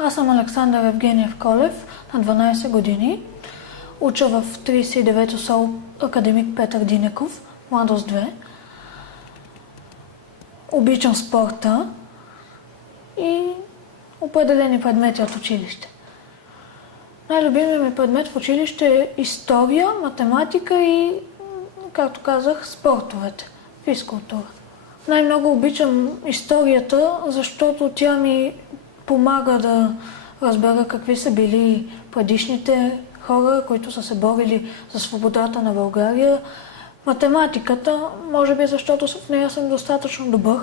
Аз съм Александър Евгениев Колев, на 12 години. Уча в 39-то СОУ Академик Петър Динеков, Младост 2. Обичам спорта и определени предмети от училище. Най-любимият ми предмет в училище е история, математика и, както казах, спортовете, физкултура. Най-много обичам историята, защото тя ми помага да разбера какви са били предишните хора, които са се борили за свободата на България. Математиката, може би защото в нея съм достатъчно добър.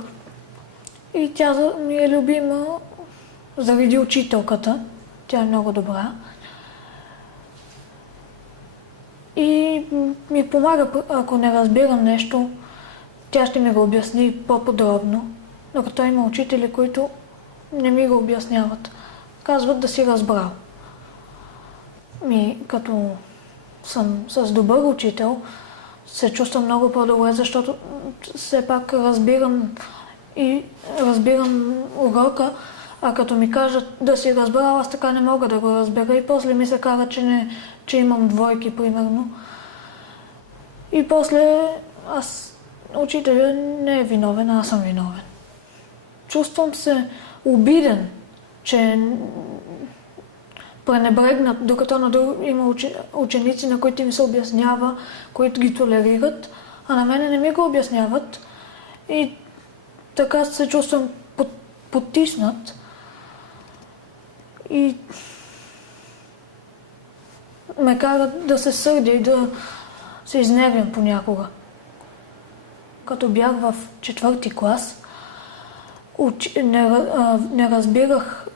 И тя ми е любима заради учителката. Тя е много добра. И ми помага, ако не разбирам нещо, тя ще ми го обясни по-подробно. Докато има учители, които не ми го обясняват. Казват да си разбрал. Като съм с добър учител, се чувствам много по-добре, защото все пак разбирам урока, а като ми кажат да си разбрал, аз така не мога да го разбера и после ми се кара, че имам двойки, примерно. И после учителя не е виновен, аз съм виновен. Чувствам се обиден, че пренебрегнат, докато има ученици, на които им се обяснява, които ги толерират, а на мене не ми го обясняват. И така се чувствам потиснат. И ме кара да се сърдя и да се изнервям понякога. Като бях в 4-ти клас, не разбирах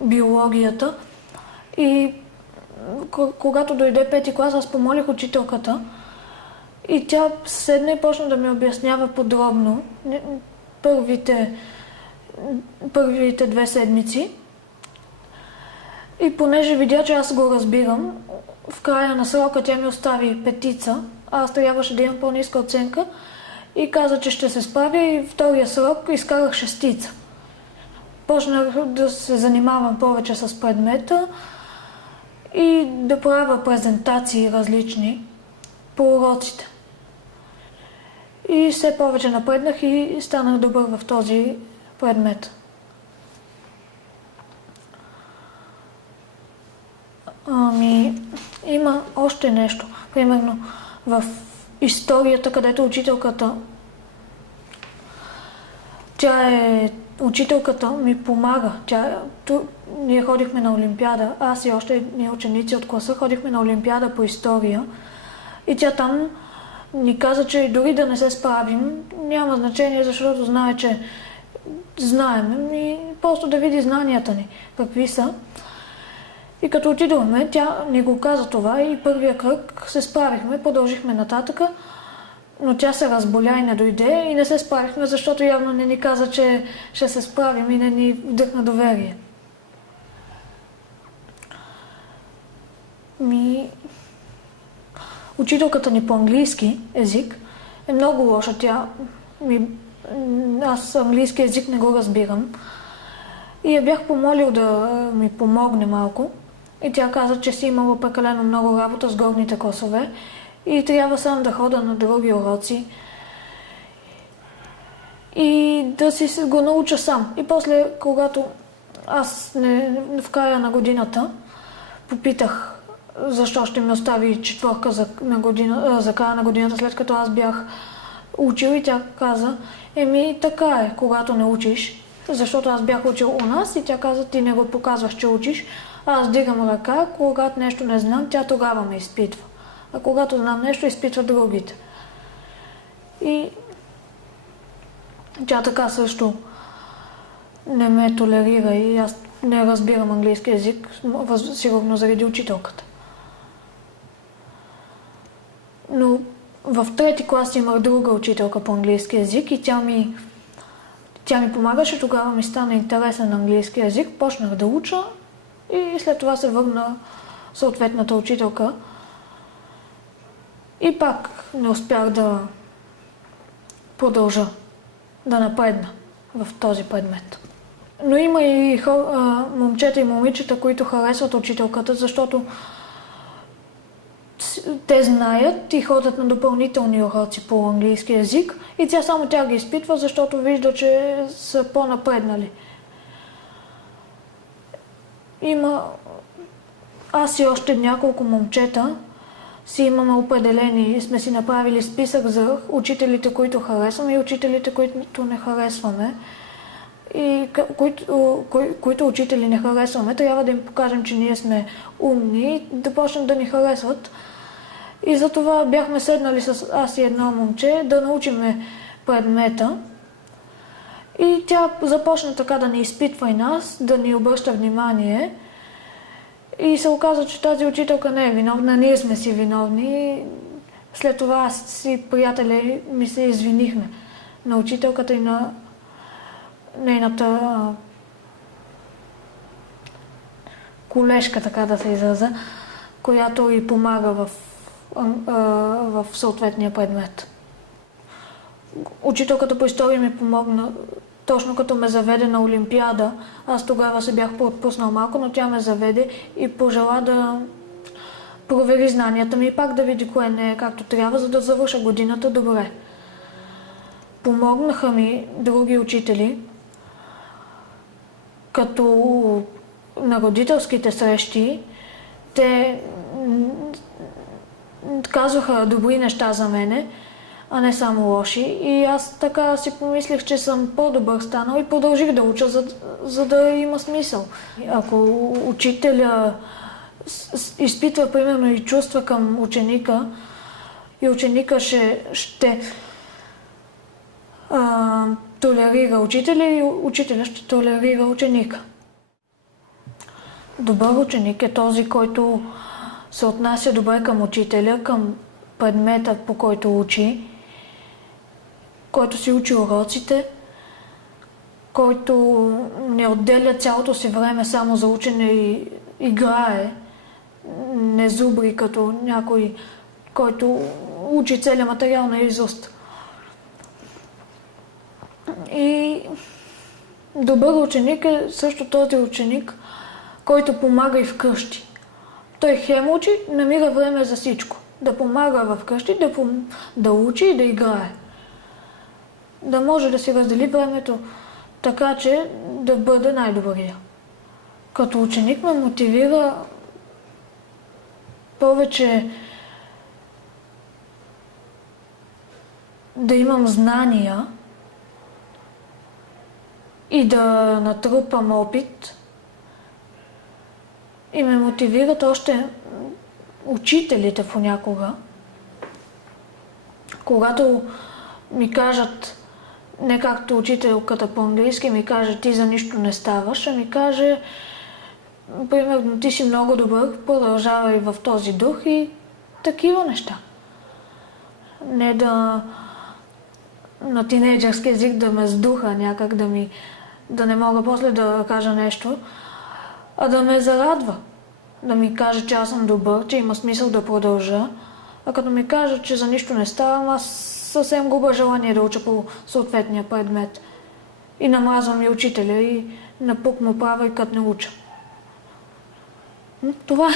биологията и когато дойде 5-ти клас, аз помолих учителката и тя седна и почна да ми обяснява подробно първите 2 седмици. И понеже видя, че аз го разбирам, в края на срока тя ми остави 5, а аз трябваше да имам по-ниска оценка и каза, че ще се справя и втория срок изкарах 6. Почнах да се занимавам повече с предмета и да правя презентации различни по уроците. И все повече напреднах и станах добър в този предмет. Има още нещо. Примерно в историята, където учителката ми помага. Ние ходихме на олимпиада. Аз и още едни ученици от класа ходихме на олимпиада по история. И тя там ни каза, че дори да не се справим, няма значение, защото знае, че знаем. И просто да види знанията ни, какви са. И като отидохме, тя ни го каза това и първия кръг се справихме, продължихме нататъка, но тя се разболя и не дойде и не се справихме, защото явно не ни каза, че ще се справим и не ни вдъхна доверие. Учителката ни по английски език е много лоша. Аз английски език не го разбирам. И я бях помолил да ми помогне малко. И тя каза, че си имала прекалено много работа с горните класове и трябва само да хода на други уроци и да си го науча сам. И после, когато аз в края на годината попитах защо ще ми остави 4 за края на годината, след като аз бях учил, и тя каза, така е, когато не учиш, защото аз бях учил у нас и тя каза, ти не го показваш, че учиш, аз дигам ръка, когато нещо не знам, тя тогава ме изпитва. А когато знам нещо, изпитва другите. И тя така също не ме толерира и аз не разбирам английски език, сигурно заради учителката. Но в 3-ти клас имах друга учителка по английски език и тя ми помагаше, тогава ми стана интересен английски език, почнах да уча и след това се върна съответната учителка и пак не успях да продължа, да напредна в този предмет. Но има и момчета и момичета, които харесват учителката, защото те знаят и ходят на допълнителни уроци по английски язик и тя само тя ги изпитва, защото вижда, че са по-напреднали. Аз и още няколко момчета си имаме определени, сме си направили списък за учителите, които харесваме и учителите, които не харесваме. И които учители не харесваме, трябва да им покажем, че ние сме умни и да почнат да ни харесват. И затова бяхме седнали с аз и едно момче да научиме предмета. И тя започна така да ни изпитва и нас, да ни обръща внимание. И се оказа, че тази учителка не е виновна, ние сме си виновни. След това аз и приятели ми се извинихме на учителката и на нейната колежка, така да се израза, която й помага в съответния предмет. Учителката по история ми помогна, точно като ме заведе на Олимпиада. Аз тогава се бях пропуснал малко, но тя ме заведе и пожела да провери знанията ми и пак да види кое не е както трябва, за да завърша годината добре. Помогнаха ми други учители, като на родителските срещи, те казваха добри неща за мене, а не само лоши. И аз така си помислих, че съм по-добър станал и продължих да уча, за да има смисъл. Ако учителя изпитва примерно и чувства към ученика и ученика ще толерира учителя и учителя ще толерира ученика. Добър ученик е този, който се отнася добре към учителя, към предмета, по който учи, който си учи уроците, който не отделя цялото си време само за учене и играе, не зубри като някой, който учи целият материал наизуст. И добър ученик е също този ученик, който помага и вкъщи. Той хем учи, намира време за всичко. Да помага вкъщи, да учи и да играе. Да може да си раздели времето така, че да бъде най-добрия. Като ученик ме мотивира повече да имам знания и да натрупам опит. И ме мотивират още учителите понякога. Когато ми кажат, не както учителката по английски ми каже, ти за нищо не ставаш, а ми каже, примерно, ти си много добър, продължавай в този дух и такива неща. Не да на тинейджърски език да ме сдуха някак, да не мога после да кажа нещо, а да ме зарадва. Да ми каже, че аз съм добър, че има смисъл да продължа. А като ми каже, че за нищо не ставам, аз съвсем губя желание да уча по съответния предмет. И намазвам и учителя, и напук му права и като не уча. Това